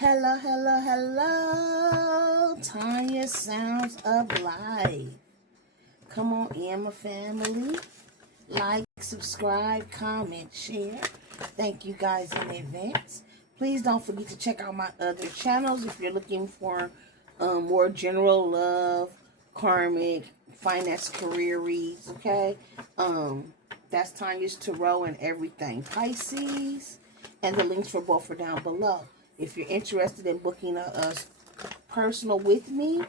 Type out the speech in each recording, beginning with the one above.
Hello, hello, hello. Tanya's Sounds of Life. Come on in, my family. Like, subscribe, comment, share. Thank you guys in advance. Please don't forget to check out my other channels if you're looking for more general love, karmic, finance, career reads, okay? That's Tanya's Tarot and Everything Pisces. And the links for both are down below. If you're interested in booking a personal with me,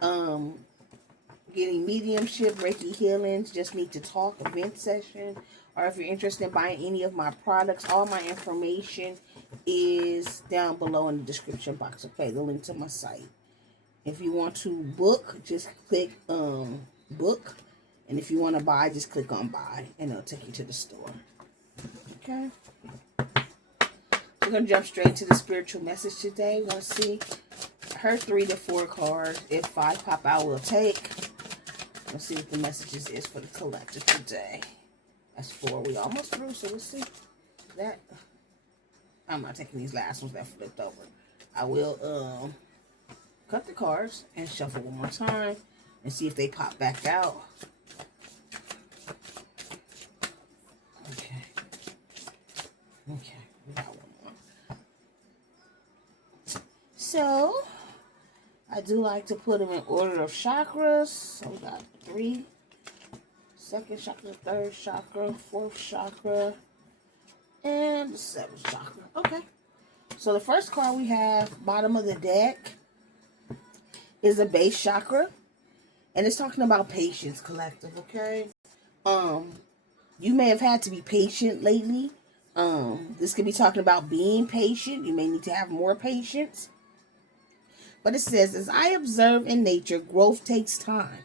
getting mediumship, Reiki healings, just need to talk, event session, or if you're interested in buying any of my products, all my information is down below in the description box. Okay, the link to my site. If you want to book, just click book. And if you want to buy, just click on buy. And it'll take you to the store. Okay. We're going to jump straight to the spiritual message today. We're going to see her 3 to 4 cards. If 5 pop out, we'll take. Let's see what the messages is for the collective today. That's 4. We almost through, so we'll see that. I'm not taking these last ones that flipped over. I will cut the cards and shuffle one more time and see if they pop back out. Okay. Okay. We got one more. So, I do like to put them in order of chakras. So, we got 3. 2nd chakra, 3rd chakra, 4th chakra, and the 7th chakra. Okay. So, the first card we have, bottom of the deck, is a base chakra. And it's talking about patience, collective, okay? You may have had to be patient lately. This could be talking about being patient. You may need to have more patience. But it says, as I observe in nature, growth takes time.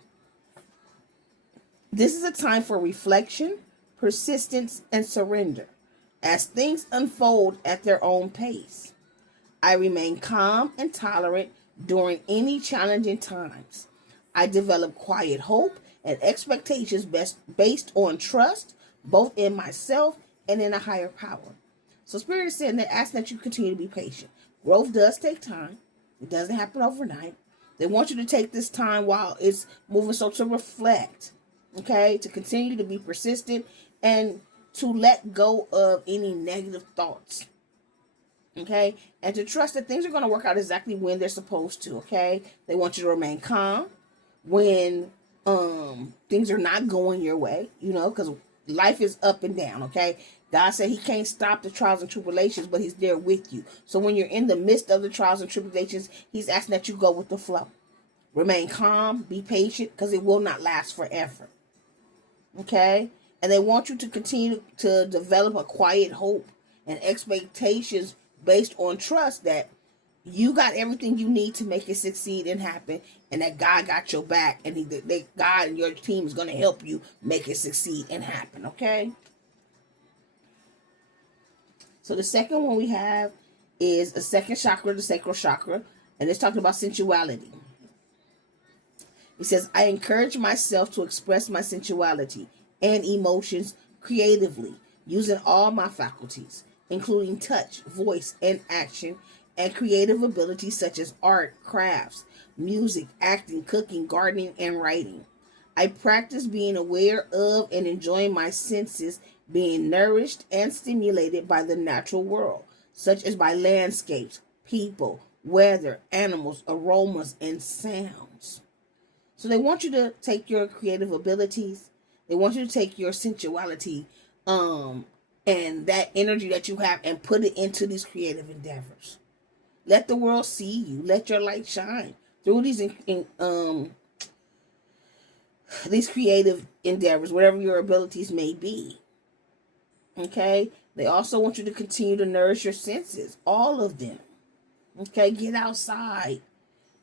This is a time for reflection, persistence, and surrender as things unfold at their own pace. I remain calm and tolerant during any challenging times. I develop quiet hope and expectations based on trust, both in myself and in a higher power. So Spirit is saying they're asking that you continue to be patient. Growth does take time. It doesn't happen overnight. They want you to take this time while it's moving, so to reflect, okay, to continue to be persistent and to let go of any negative thoughts, okay, and to trust that things are going to work out exactly when they're supposed to, okay. They want you to remain calm when things are not going your way, you know, because life is up and down, okay. God said he can't stop the trials and tribulations, but he's there with you. So when you're in the midst of the trials and tribulations, he's asking that you go with the flow. Remain calm, be patient, because it will not last forever. Okay? And they want you to continue to develop a quiet hope and expectations based on trust that you got everything you need to make it succeed and happen, and that God got your back, and God and your team is going to help you make it succeed and happen, okay? So the second one we have is a 2nd chakra, the sacral chakra, and it's talking about sensuality. It says, I encourage myself to express my sensuality and emotions creatively, using all my faculties, including touch, voice, and action, and creative abilities such as art, crafts, music, acting, cooking, gardening, and writing. I practice being aware of and enjoying my senses, being nourished and stimulated by the natural world, such as by landscapes, people, weather, animals, aromas, and sounds. So they want you to take your creative abilities. They want you to take your sensuality and that energy that you have and put it into these creative endeavors. Let the world see you. Let your light shine through these creative endeavors, whatever your abilities may be. Okay? They also want you to continue to nourish your senses, all of them. Okay? Get outside.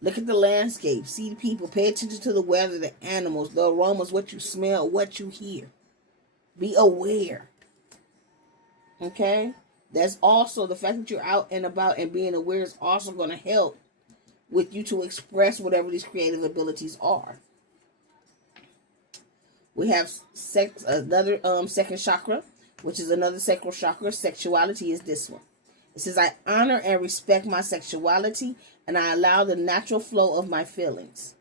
Look at the landscape. See the people. Pay attention to the weather, the animals, the aromas, what you smell, what you hear. Be aware. Okay? That's also the fact that you're out and about and being aware is also going to help with you to express whatever these creative abilities are. We have another 2nd chakra, which is another sacral chakra. Sexuality is this one. It says, I honor and respect my sexuality, and I allow the natural flow of my feelings.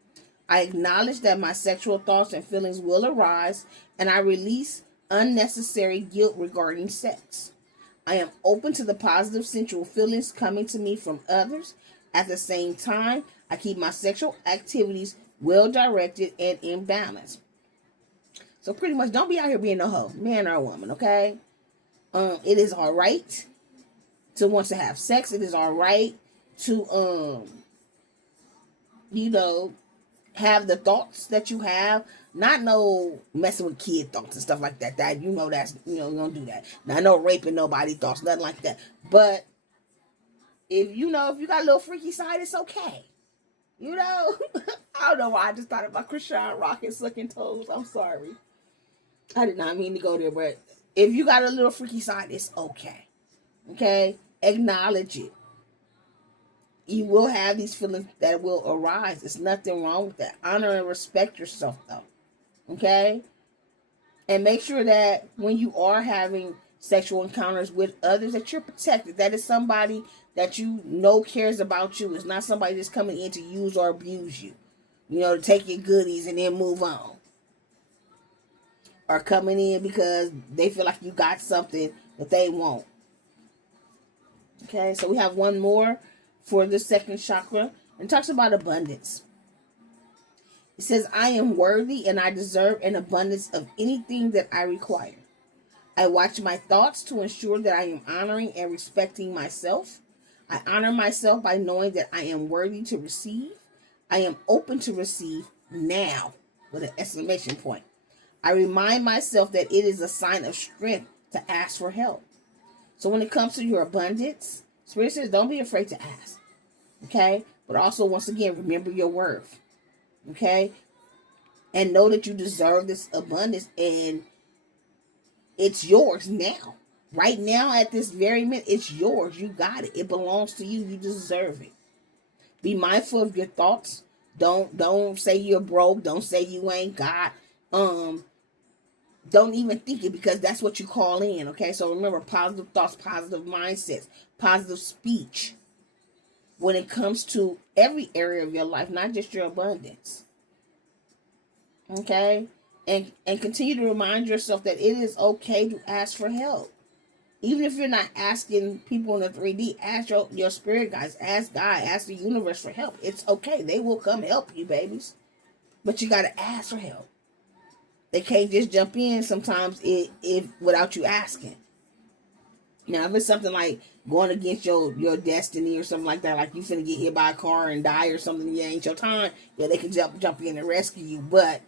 I acknowledge that my sexual thoughts and feelings will arise, and I release unnecessary guilt regarding sex. I am open to the positive sensual feelings coming to me from others. At the same time, I keep my sexual activities well directed and in balance. So pretty much, don't be out here being a hoe, man or a woman, okay? It is all right to want to have sex. It is all right to have the thoughts that you have. Not no messing with kid thoughts and stuff like that. That that's you don't do that. Not no raping nobody thoughts, nothing like that. But if you got a little freaky side, it's okay. I don't know why I just thought about Krishan Rock sucking toes. I'm sorry. I did not mean to go there, but if you got a little freaky side, it's okay. Okay? Acknowledge it. You will have these feelings that will arise. There's nothing wrong with that. Honor and respect yourself, though. Okay? And make sure that when you are having sexual encounters with others, that you're protected. That is somebody that cares about you. It's not somebody that's coming in to use or abuse you. To take your goodies and then move on. Or coming in because they feel like you got something that they want. Okay, so we have one more for the second chakra. And it talks about abundance. It says, I am worthy and I deserve an abundance of anything that I require. I watch my thoughts to ensure that I am honoring and respecting myself. I honor myself by knowing that I am worthy to receive. I am open to receive now, with an exclamation point. I remind myself that it is a sign of strength to ask for help. So when it comes to your abundance, Spirit says don't be afraid to ask. Okay? But also, once again, remember your worth. Okay? And know that you deserve this abundance and it's yours now. Right now, at this very minute, it's yours. You got it. It belongs to you. You deserve it. Be mindful of your thoughts. Don't say you're broke. Don't say you ain't got. Don't even think it, because that's what you call in. Okay, so remember, positive thoughts, positive mindsets, positive speech. When it comes to every area of your life, not just your abundance. Okay, and continue to remind yourself that it is okay to ask for help. Even if you're not asking people in the 3D, ask your spirit guides, ask God, ask the universe for help. It's okay. They will come help you, babies. But you got to ask for help. They can't just jump in sometimes if without you asking. Now, if it's something like going against your destiny or something like that, like you finna get hit by a car and die or something, yeah, ain't your time, yeah, they can jump in and rescue you. But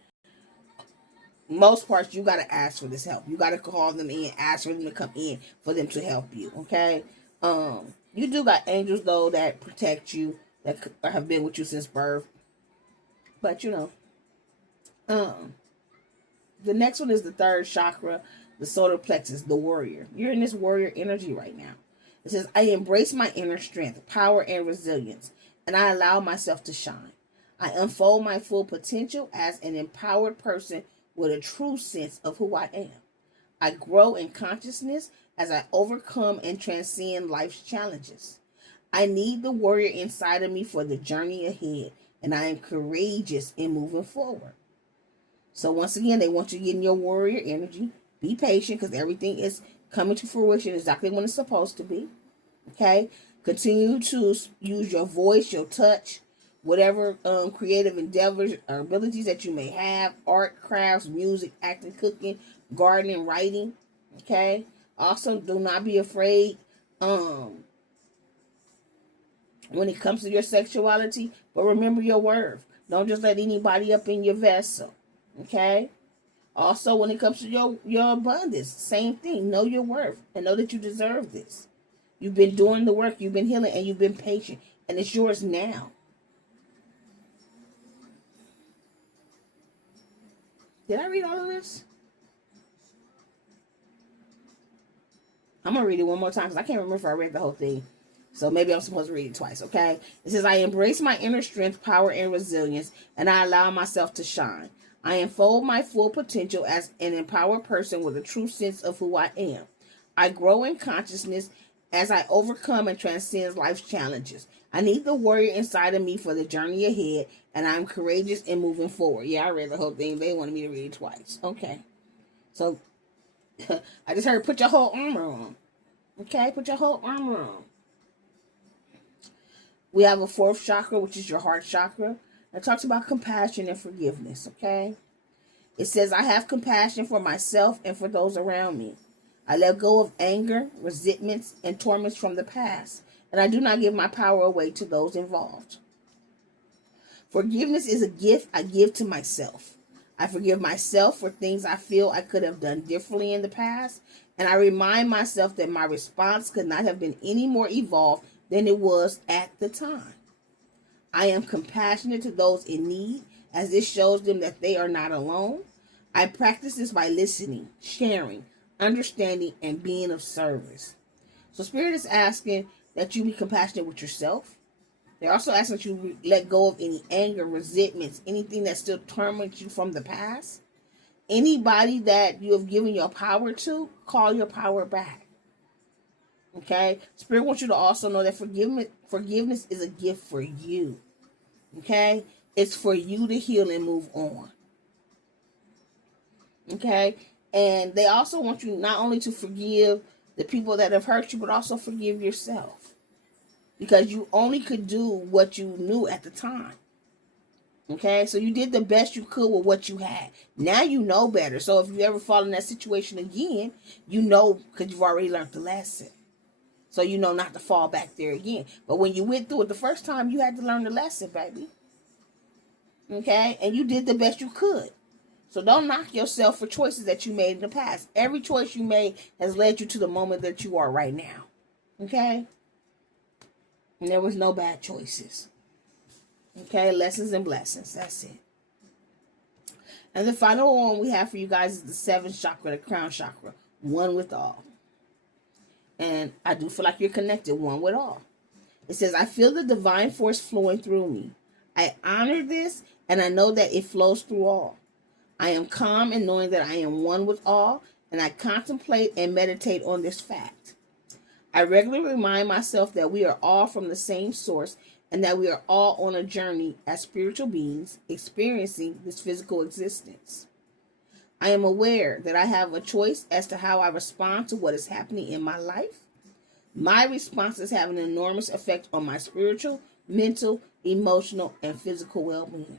most parts, you got to ask for this help. You got to call them in, ask for them to come in for them to help you, okay? You do got angels, though, that protect you, that have been with you since birth. But, the next one is the third chakra, the solar plexus, the warrior. You're in this warrior energy right now. It says, I embrace my inner strength, power, and resilience, and I allow myself to shine. I unfold my full potential as an empowered person with a true sense of who I am. I grow in consciousness as I overcome and transcend life's challenges. I need the warrior inside of me for the journey ahead, and I am courageous in moving forward. So once again, they want you to get in your warrior energy. Be patient, because everything is coming to fruition exactly when it's supposed to be. Okay? Continue to use your voice, your touch, whatever creative endeavors or abilities that you may have. Art, crafts, music, acting, cooking, gardening, writing. Okay? Also, do not be afraid when it comes to your sexuality. But remember your worth. Don't just let anybody up in your vessel. Okay? Also, when it comes to your abundance, same thing. Know your worth and know that you deserve this. You've been doing the work, you've been healing, and you've been patient. And it's yours now. Did I read all of this? I'm going to read it one more time because I can't remember if I read the whole thing. So maybe I'm supposed to read it twice, okay? It says, I embrace my inner strength, power, and resilience, and I allow myself to shine. I unfold my full potential as an empowered person with a true sense of who I am. I grow in consciousness as I overcome and transcend life's challenges. I need the warrior inside of me for the journey ahead, and I'm courageous in moving forward. Yeah, I read the whole thing. They wanted me to read it twice. Okay. So, I just heard put your whole armor on. Okay, put your whole armor on. We have a fourth chakra, which is your heart chakra. It talks about compassion and forgiveness, okay? It says, I have compassion for myself and for those around me. I let go of anger, resentments, and torments from the past, and I do not give my power away to those involved. Forgiveness is a gift I give to myself. I forgive myself for things I feel I could have done differently in the past, and I remind myself that my response could not have been any more evolved than it was at the time. I am compassionate to those in need, as this shows them that they are not alone. I practice this by listening, sharing, understanding, and being of service. So Spirit is asking that you be compassionate with yourself. They're also asking that you let go of any anger, resentments, anything that still torments you from the past. Anybody that you have given your power to, call your power back. Okay? Spirit wants you to also know that forgiveness is a gift for you. Okay? It's for you to heal and move on. Okay? And they also want you not only to forgive the people that have hurt you, but also forgive yourself. Because you only could do what you knew at the time. Okay? So you did the best you could with what you had. Now you know better. So if you ever fall in that situation again, you know because you've already learned the lesson. So you know not to fall back there again. But when you went through it the first time, you had to learn the lesson, baby. Okay? And you did the best you could. So don't knock yourself for choices that you made in the past. Every choice you made has led you to the moment that you are right now. Okay? And there was no bad choices. Okay? Lessons and blessings. That's it. And the final one we have for you guys is the seventh chakra, the crown chakra. One with all. And I do feel like you're connected, one with all. It says, I feel the divine force flowing through me. I honor this, and I know that it flows through all. I am calm in knowing that I am one with all, and I contemplate and meditate on this fact. I regularly remind myself that we are all from the same source, and that we are all on a journey as spiritual beings experiencing this physical existence. I am aware that I have a choice as to how I respond to what is happening in my life. My responses have an enormous effect on my spiritual, mental, emotional, and physical well-being.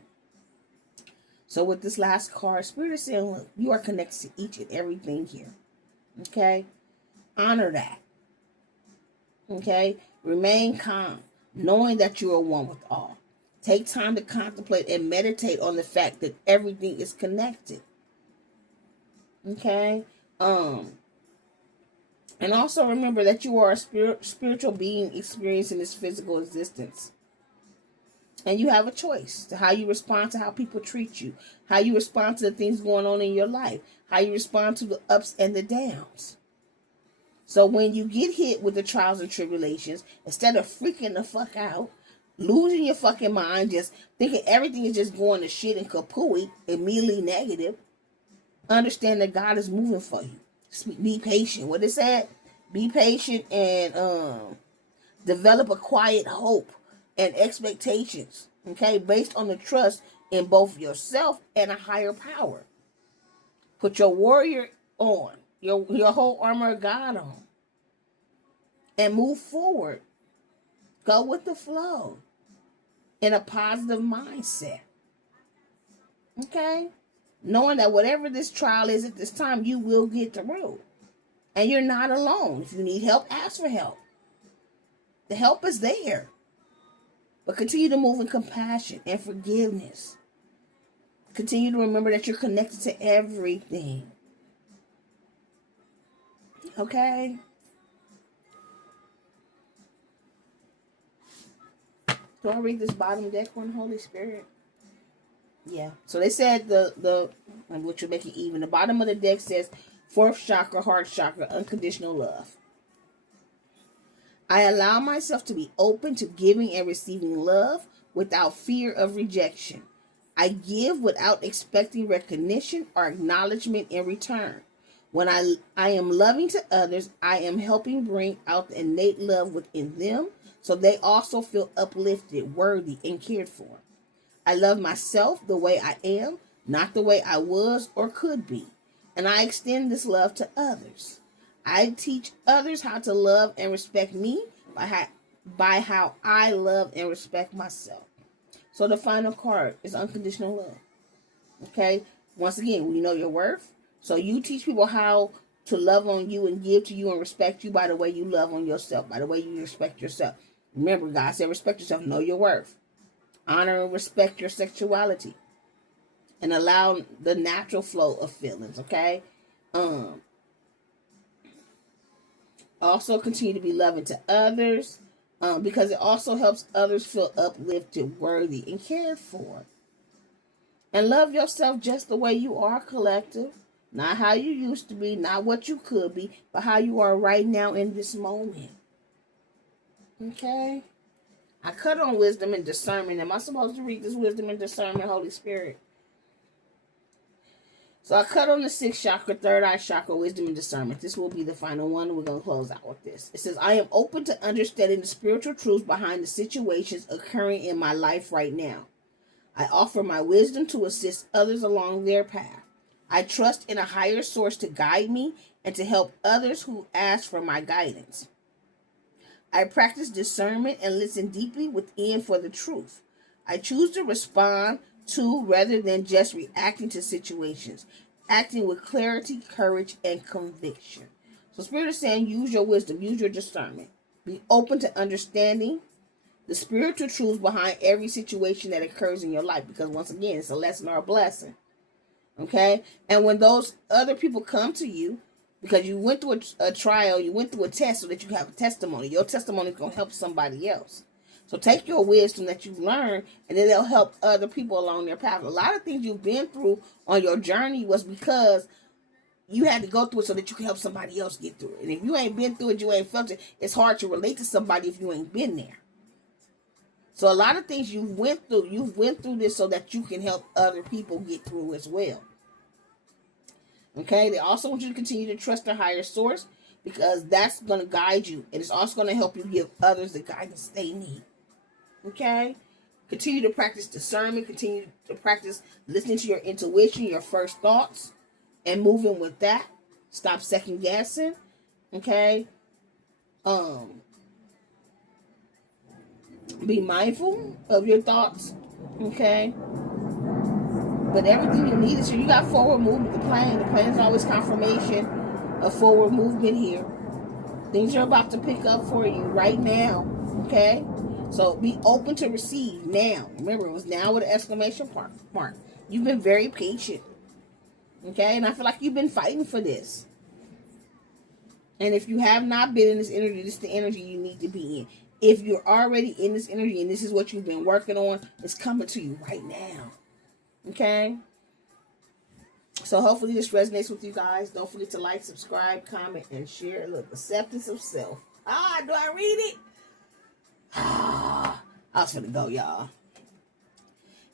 So with this last card, Spirit is saying, look, you are connected to each and everything here. Okay? Honor that. Okay? Remain calm, knowing that you are one with all. Take time to contemplate and meditate on the fact that everything is connected. Okay? And also remember that you are a spiritual being experiencing this physical existence. And you have a choice to how you respond to how people treat you, how you respond to the things going on in your life, how you respond to the ups and the downs. So when you get hit with the trials and tribulations, instead of freaking the fuck out, losing your fucking mind, just thinking everything is just going to shit and kapooey, immediately negative, understand that God is moving for you. Be patient. What it said? Be patient and develop a quiet hope and expectations, okay, based on the trust in both yourself and a higher power. Put your warrior on, your whole armor of God on, and move forward. Go with the flow in a positive mindset, okay? Knowing that whatever this trial is at this time, you will get through. And you're not alone. If you need help, ask for help. The help is there. But continue to move in compassion and forgiveness. Continue to remember that you're connected to everything. Okay? Do I read this bottom deck one, Holy Spirit? Yeah. So they said which will make it even. The bottom of the deck says, fourth chakra, heart chakra, unconditional love. I allow myself to be open to giving and receiving love without fear of rejection. I give without expecting recognition or acknowledgement in return. When I am loving to others, I am helping bring out the innate love within them so they also feel uplifted, worthy, and cared for. I love myself the way I am, not the way I was or could be. And I extend this love to others. I teach others how to love and respect me by how I love and respect myself. So the final card is unconditional love. Okay? Once again, you know your worth. So you teach people how to love on you and give to you and respect you by the way you love on yourself, by the way you respect yourself. Remember, God said respect yourself, know your worth. Honor and respect your sexuality. And allow the natural flow of feelings, okay? Also continue to be loving to others because it also helps others feel uplifted, worthy, and cared for. And love yourself just the way you are, collective. Not how you used to be, not what you could be, but how you are right now in this moment. Okay? I cut on wisdom and discernment. Am I supposed to read this wisdom and discernment, Holy Spirit? So I cut on the sixth chakra, third eye chakra, wisdom and discernment. This will be the final one. We're going to close out with this. It says, I am open to understanding the spiritual truths behind the situations occurring in my life right now. I offer my wisdom to assist others along their path. I trust in a higher source to guide me and to help others who ask for my guidance. I practice discernment and listen deeply within for the truth. I choose to respond to rather than just reacting to situations, acting with clarity, courage, and conviction. So Spirit is saying use your wisdom, use your discernment. Be open to understanding the spiritual truths behind every situation that occurs in your life, because once again, it's a lesson or a blessing. Okay? And when those other people come to you, because you went through a trial, you went through a test so that you have a testimony. Your testimony is going to help somebody else. So take your wisdom that you've learned, and then it'll help other people along their path. A lot of things you've been through on your journey was because you had to go through it so that you can help somebody else get through it. And if you ain't been through it, you ain't felt it, it's hard to relate to somebody if you ain't been there. So a lot of things you went through this so that you can help other people get through as well. Okay, they also want you to continue to trust a higher source because that's going to guide you. And it's also going to help you give others the guidance they need. Okay? Continue to practice discernment. Continue to practice listening to your intuition, your first thoughts, and moving with that. Stop second guessing. Okay? Be mindful of your thoughts. Okay? But everything you need is here. You got forward movement. The plan is always confirmation of forward movement here. Things are about to pick up for you right now. Okay? So be open to receive now. Remember, it was now with an exclamation mark. You've been very patient. Okay? And I feel like you've been fighting for this. And if you have not been in this energy, this is the energy you need to be in. If you're already in this energy and this is what you've been working on, it's coming to you right now. Okay? So hopefully this resonates with you guys. Don't forget to like, subscribe, comment, and share. Look, acceptance of self. Do I read it? I was finna go, y'all.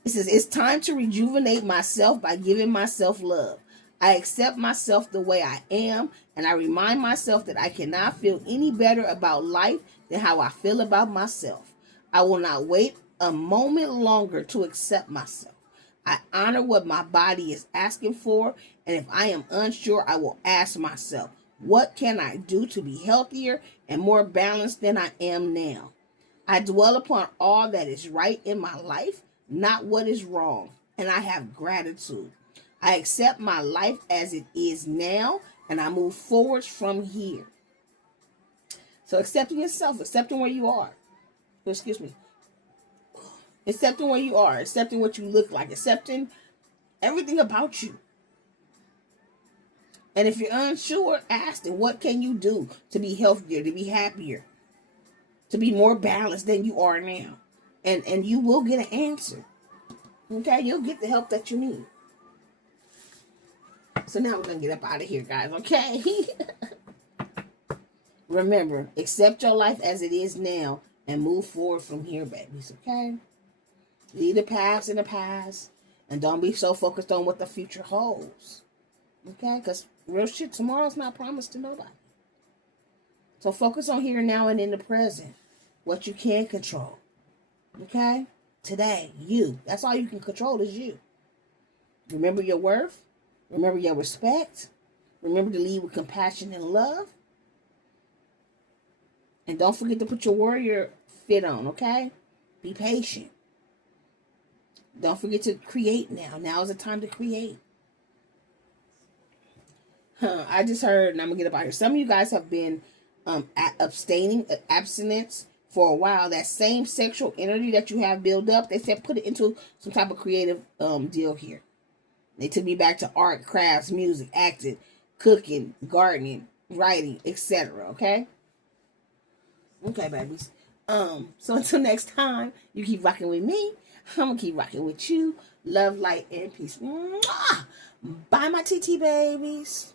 It says, it's time to rejuvenate myself by giving myself love. I accept myself the way I am, and I remind myself that I cannot feel any better about life than how I feel about myself. I will not wait a moment longer to accept myself. I honor what my body is asking for, and if I am unsure, I will ask myself, what can I do to be healthier and more balanced than I am now? I dwell upon all that is right in my life, not what is wrong, and I have gratitude. I accept my life as it is now, and I move forward from here. So accepting yourself, accepting where you are. Excuse me. Accepting where you are, accepting what you look like, accepting everything about you. And if you're unsure, ask them, what can you do to be healthier, to be happier, to be more balanced than you are now? And you will get an answer. Okay? You'll get the help that you need. So now we're going to get up out of here, guys. Okay? Remember, accept your life as it is now and move forward from here, babies. Okay? Leave the past in the past. And don't be so focused on what the future holds. Okay? Because real shit, tomorrow's not promised to nobody. So focus on here, now, and in the present. What you can control. Okay? Today, you. That's all you can control is you. Remember your worth. Remember your respect. Remember to lead with compassion and love. And don't forget to put your warrior fit on, okay? Be patient. Don't forget to create now. Now is the time to create. I just heard, and I'm going to get up out here. Some of you guys have been abstinence for a while. That same sexual energy that you have built up, they said put it into some type of creative deal here. They took me back to art, crafts, music, acting, cooking, gardening, writing, etc. Okay? Okay, babies. So until next time, you keep rocking with me. I'm gonna keep rocking with you. Love, light, and peace. Mwah! Bye, my TT babies.